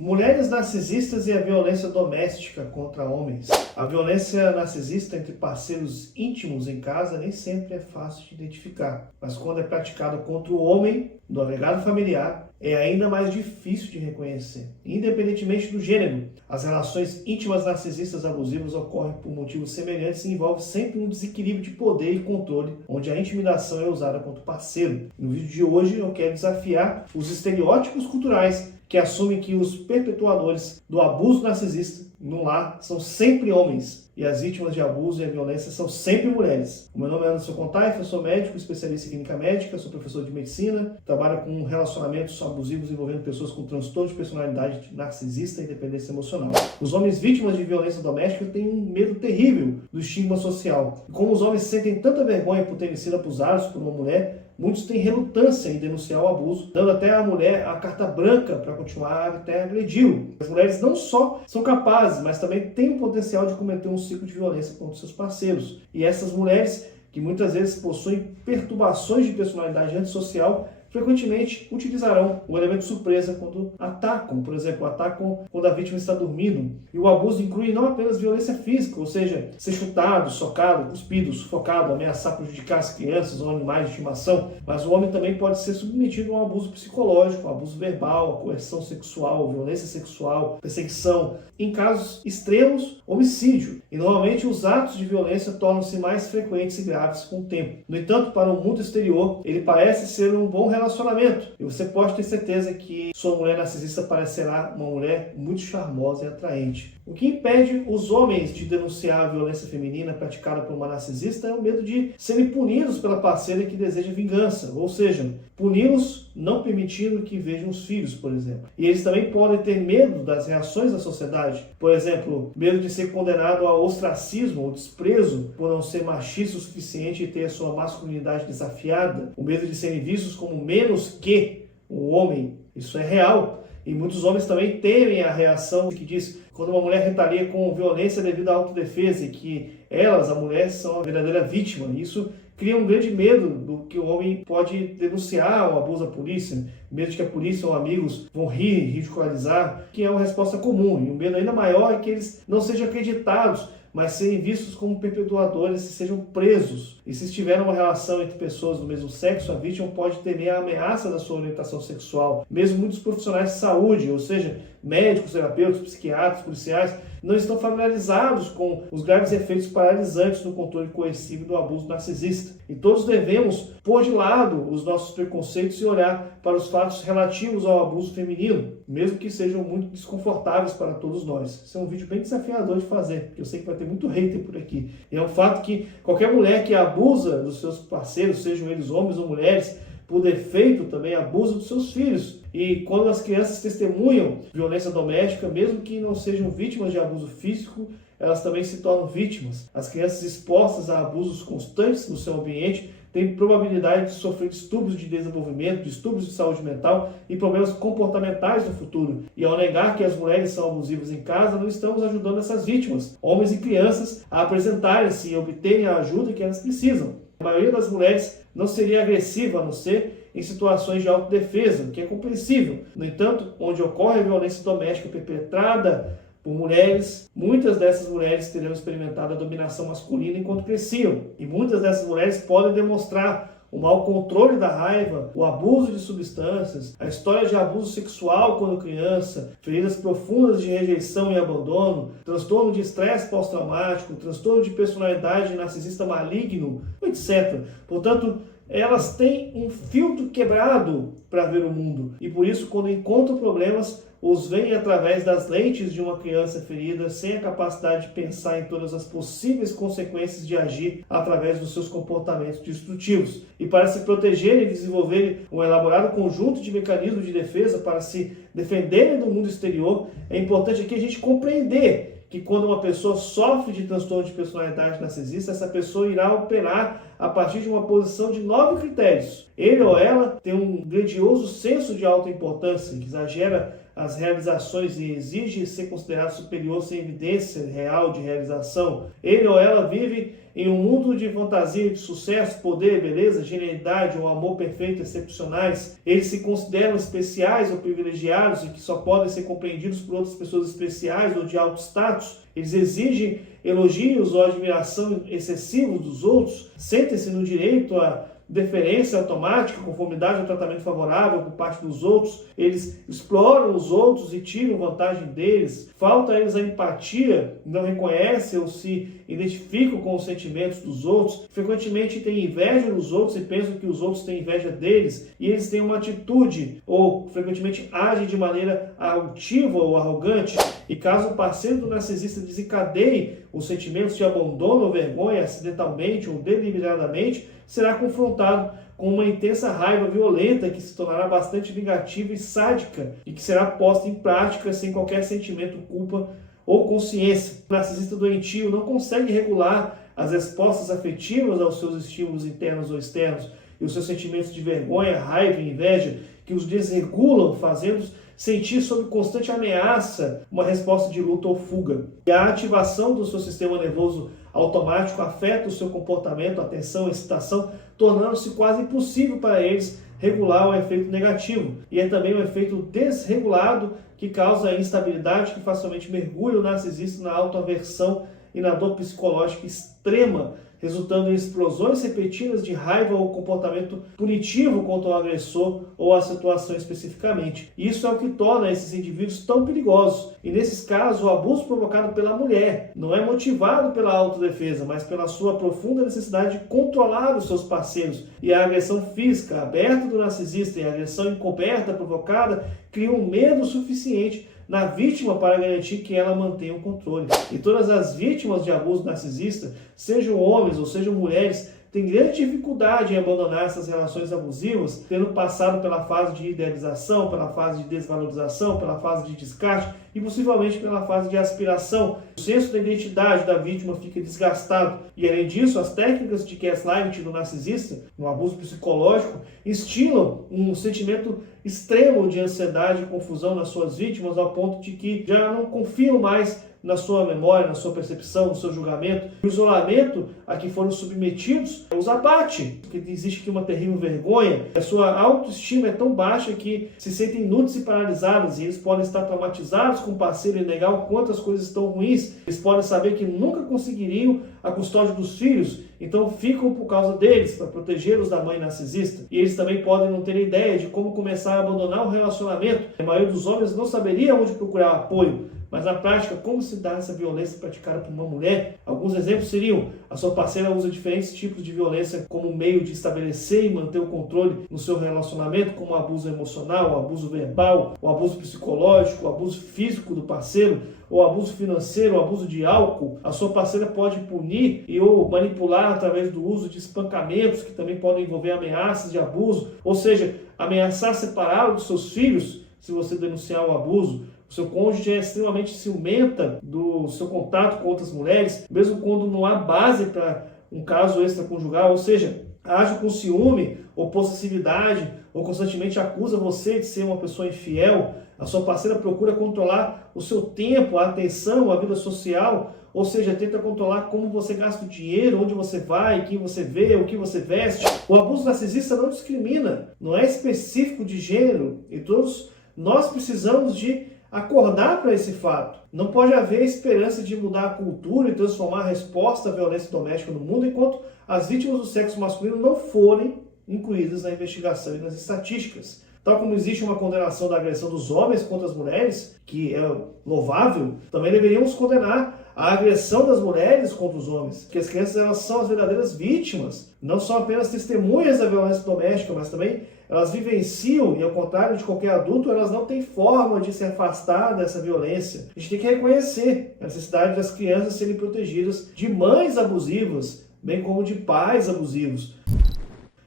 Mulheres narcisistas e a violência doméstica contra homens. A violência narcisista entre parceiros íntimos em casa nem sempre é fácil de identificar, mas quando é praticada contra o homem do agregado familiar, é ainda mais difícil de reconhecer. Independentemente do gênero, as relações íntimas narcisistas abusivas ocorrem por motivos semelhantes e envolvem sempre um desequilíbrio de poder e controle, onde a intimidação é usada contra o parceiro. No vídeo de hoje eu quero desafiar os estereótipos culturais que assumem que os perpetuadores do abuso narcisista no lar são sempre homens e as vítimas de abuso e a violência são sempre mulheres. O meu nome é Anderson Contaif, eu sou médico, especialista em clínica médica, sou professor de medicina, trabalho com relacionamentos abusivos envolvendo pessoas com transtorno de personalidade narcisista e dependência emocional. Os homens vítimas de violência doméstica têm um medo terrível do estigma social. E como os homens sentem tanta vergonha por terem sido abusados por uma mulher, muitos têm relutância em denunciar o abuso, dando até à mulher a carta branca para continuar até agredi-lo. As mulheres não só são capazes, mas também têm o potencial de cometer um ciclo de violência contra seus parceiros. E essas mulheres, que muitas vezes possuem perturbações de personalidade antissocial, frequentemente utilizarão o elemento surpresa quando atacam, por exemplo, atacam quando a vítima está dormindo. E o abuso inclui não apenas violência física, ou seja, ser chutado, socado, cuspido, sufocado, ameaçar prejudicar as crianças ou animais de estimação, mas o homem também pode ser submetido a um abuso psicológico, um abuso verbal, a coerção sexual, violência sexual, perseguição, em casos extremos, homicídio. E normalmente os atos de violência tornam-se mais frequentes e graves com o tempo. No entanto, para o mundo exterior, ele parece ser um bom relacionamento. E você pode ter certeza que sua mulher narcisista parecerá uma mulher muito charmosa e atraente. O que impede os homens de denunciar a violência feminina praticada por uma narcisista é o medo de serem punidos pela parceira que deseja vingança, ou seja, puni-los não permitindo que vejam os filhos, por exemplo. E eles também podem ter medo das reações da sociedade, por exemplo, medo de ser condenado ao ostracismo ou desprezo por não ser machista o suficiente e ter a sua masculinidade desafiada, o medo de serem vistos como menos que o homem. Isso é real. E muitos homens também temem a reação que diz quando uma mulher retalia com violência devido à autodefesa e que elas, a mulher, são a verdadeira vítima. Isso cria um grande medo do que o homem pode denunciar o abuso à polícia, medo de que a polícia ou amigos vão rir, ridicularizar, que é uma resposta comum. E um medo ainda maior é que eles não sejam acreditados, mas serem vistos como perpetuadores e sejam presos. E se estiver uma relação entre pessoas do mesmo sexo, a vítima pode temer a ameaça da sua orientação sexual. Mesmo muitos profissionais de saúde, ou seja, médicos, terapeutas, psiquiatras, policiais, não estão familiarizados com os graves efeitos paralisantes do controle coercivo do abuso narcisista. E todos devemos pôr de lado os nossos preconceitos e olhar para os fatos relativos ao abuso feminino, mesmo que sejam muito desconfortáveis para todos nós. Esse é um vídeo bem desafiador de fazer, porque eu sei que vai ter muito hater por aqui. E é um fato que qualquer mulher que abusa dos seus parceiros, sejam eles homens ou mulheres, por defeito também abusa dos seus filhos. E quando as crianças testemunham violência doméstica, mesmo que não sejam vítimas de abuso físico, elas também se tornam vítimas. As crianças expostas a abusos constantes no seu ambiente têm probabilidade de sofrer distúrbios de desenvolvimento, distúrbios de saúde mental e problemas comportamentais no futuro. E ao negar que as mulheres são abusivas em casa, não estamos ajudando essas vítimas, homens e crianças, a apresentarem-se e obterem a ajuda que elas precisam. A maioria das mulheres não seria agressiva a não ser em situações de autodefesa, o que é compreensível. No entanto, onde ocorre a violência doméstica perpetrada por mulheres, muitas dessas mulheres terão experimentado a dominação masculina enquanto cresciam. E muitas dessas mulheres podem demonstrar o mau controle da raiva, o abuso de substâncias, a história de abuso sexual quando criança, feridas profundas de rejeição e abandono, transtorno de estresse pós-traumático, transtorno de personalidade narcisista maligno, etc. Portanto, elas têm um filtro quebrado para ver o mundo e por isso, quando encontram problemas, os veem através das lentes de uma criança ferida, sem a capacidade de pensar em todas as possíveis consequências de agir através dos seus comportamentos destrutivos. E para se protegerem e desenvolverem um elaborado conjunto de mecanismos de defesa para se defenderem do mundo exterior, é importante aqui a gente compreender que quando uma pessoa sofre de transtorno de personalidade narcisista, essa pessoa irá operar a partir de uma posição de 9 critérios. Ele ou ela tem um grandioso senso de autoimportância, que exagera as realizações e exige ser considerado superior sem evidência real de realização. Ele ou ela vive em um mundo de fantasia, de sucesso, poder, beleza, genialidade ou amor perfeito excepcionais. Eles se consideram especiais ou privilegiados e que só podem ser compreendidos por outras pessoas especiais ou de alto status. Eles exigem elogios ou admiração excessivos dos outros, sentem-se no direito a deferência automática, conformidade ao tratamento favorável por parte dos outros, eles exploram os outros e tiram vantagem deles, falta a eles a empatia, não reconhecem ou se identificam com os sentimentos dos outros, frequentemente têm inveja dos outros e pensam que os outros têm inveja deles, e eles têm uma atitude, ou frequentemente agem de maneira altiva ou arrogante, e caso o parceiro do narcisista desencadeie os sentimentos de abandono ou vergonha acidentalmente ou deliberadamente, será confrontado com uma intensa raiva violenta que se tornará bastante vingativa e sádica e que será posta em prática sem qualquer sentimento, culpa ou consciência. O narcisista doentio não consegue regular as respostas afetivas aos seus estímulos internos ou externos e os seus sentimentos de vergonha, raiva e inveja que os desregulam, fazendo-os sentir sob constante ameaça uma resposta de luta ou fuga. E a ativação do seu sistema nervoso automático afeta o seu comportamento, atenção, excitação, tornando-se quase impossível para eles regular o efeito negativo. E é também o efeito desregulado que causa a instabilidade que facilmente mergulha o narcisista na autoaversão e na dor psicológica extrema, resultando em explosões repetidas de raiva ou comportamento punitivo contra o agressor ou a situação especificamente. Isso é o que torna esses indivíduos tão perigosos. E nesses casos, o abuso provocado pela mulher não é motivado pela autodefesa, mas pela sua profunda necessidade de controlar os seus parceiros. E a agressão física aberta do narcisista e a agressão encoberta provocada criam um medo suficiente na vítima para garantir que ela mantenha o controle. E todas as vítimas de abuso narcisista, sejam homens ou sejam mulheres, têm grande dificuldade em abandonar essas relações abusivas, tendo passado pela fase de idealização, pela fase de desvalorização, pela fase de descarte e possivelmente pela fase de aspiração. O senso da identidade da vítima fica desgastado e, além disso, as técnicas de gaslighting do narcisista, no abuso psicológico, instilam um sentimento extremo de ansiedade e confusão nas suas vítimas ao ponto de que já não confiam mais na sua memória, na sua percepção, no seu julgamento. O isolamento a que foram submetidos os abate, porque existe aqui uma terrível vergonha. A sua autoestima é tão baixa que se sentem inúteis e paralisados, e eles podem estar traumatizados com o parceiro e negar o quanto as coisas estão ruins. Eles podem saber que nunca conseguiriam a custódia dos filhos, então ficam por causa deles, para protegê-los da mãe narcisista. E eles também podem não ter ideia de como começar a abandonar o relacionamento. A maioria dos homens não saberia onde procurar apoio. Mas na prática, como se dá essa violência praticada por uma mulher? Alguns exemplos seriam: a sua parceira usa diferentes tipos de violência como meio de estabelecer e manter o controle no seu relacionamento, como o abuso emocional, o abuso verbal, o abuso psicológico, o abuso físico do parceiro, o abuso financeiro, o abuso de álcool. A sua parceira pode punir e ou manipular através do uso de espancamentos, que também podem envolver ameaças de abuso, ou seja, ameaçar separá-lo dos seus filhos se você denunciar o abuso. O seu cônjuge é extremamente ciumenta do seu contato com outras mulheres, mesmo quando não há base para um caso extraconjugal, ou seja, age com ciúme ou possessividade, ou constantemente acusa você de ser uma pessoa infiel. A sua parceira procura controlar o seu tempo, a atenção, a vida social, ou seja, tenta controlar como você gasta o dinheiro, onde você vai, quem você vê, o que você veste. O abuso narcisista não discrimina, não é específico de gênero, e todos nós precisamos de acordar para esse fato. Não pode haver esperança de mudar a cultura e transformar a resposta à violência doméstica no mundo enquanto as vítimas do sexo masculino não forem incluídas na investigação e nas estatísticas. Tal como existe uma condenação da agressão dos homens contra as mulheres, que é louvável, também deveríamos condenar a agressão das mulheres contra os homens, porque as crianças elas são as verdadeiras vítimas, não são apenas testemunhas da violência doméstica, mas também elas vivenciam, e ao contrário de qualquer adulto, elas não têm forma de se afastar dessa violência. A gente tem que reconhecer a necessidade das crianças serem protegidas de mães abusivas, bem como de pais abusivos.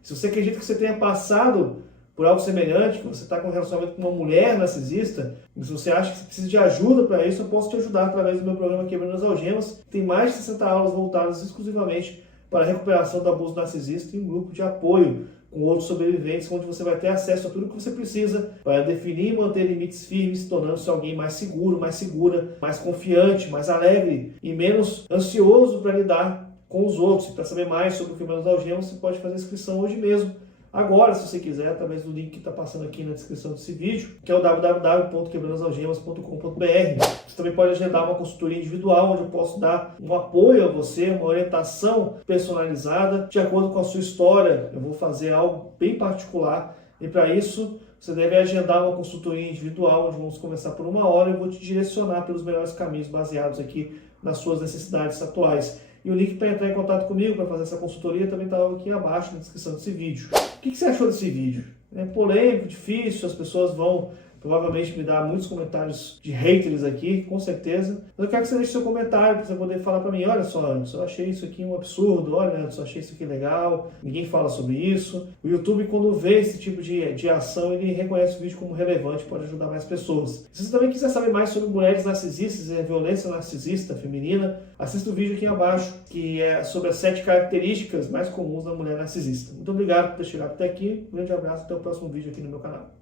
Se você acredita que você tenha passado por algo semelhante, que você está com um relacionamento com uma mulher narcisista, e se você acha que você precisa de ajuda para isso, eu posso te ajudar através do meu programa Quebrando as Algemas. Tem mais de 60 aulas voltadas exclusivamente para a recuperação do abuso narcisista e um grupo de apoio com outros sobreviventes, onde você vai ter acesso a tudo que você precisa para definir e manter limites firmes, tornando-se alguém mais seguro, mais segura, mais confiante, mais alegre e menos ansioso para lidar com os outros. E para saber mais sobre o Quebrando as Algemas, você pode fazer a inscrição hoje mesmo. Agora, se você quiser, através do link que está passando aqui na descrição desse vídeo, que é o www.quebrandosalgemas.com.br. Você também pode agendar uma consultoria individual, onde eu posso dar um apoio a você, uma orientação personalizada, de acordo com a sua história. Eu vou fazer algo bem particular e para isso você deve agendar uma consultoria individual, onde vamos conversar por 1 hora e eu vou te direcionar pelos melhores caminhos baseados aqui nas suas necessidades atuais. E o link para entrar em contato comigo para fazer essa consultoria também está aqui abaixo na descrição desse vídeo. O que você achou desse vídeo? É polêmico, difícil, as pessoas vão provavelmente me dar muitos comentários de haters aqui, com certeza. Mas eu quero que você deixe seu comentário para você poder falar para mim: olha só, Anderson, eu achei isso aqui um absurdo, olha, Anderson, eu achei isso aqui legal, ninguém fala sobre isso. O YouTube, quando vê esse tipo de ação, ele reconhece o vídeo como relevante, pode ajudar mais pessoas. Se você também quiser saber mais sobre mulheres narcisistas e a violência narcisista feminina, assista o vídeo aqui abaixo, que é sobre as 7 características mais comuns da mulher narcisista. Muito obrigado por ter chegado até aqui, um grande abraço, até o próximo vídeo aqui no meu canal.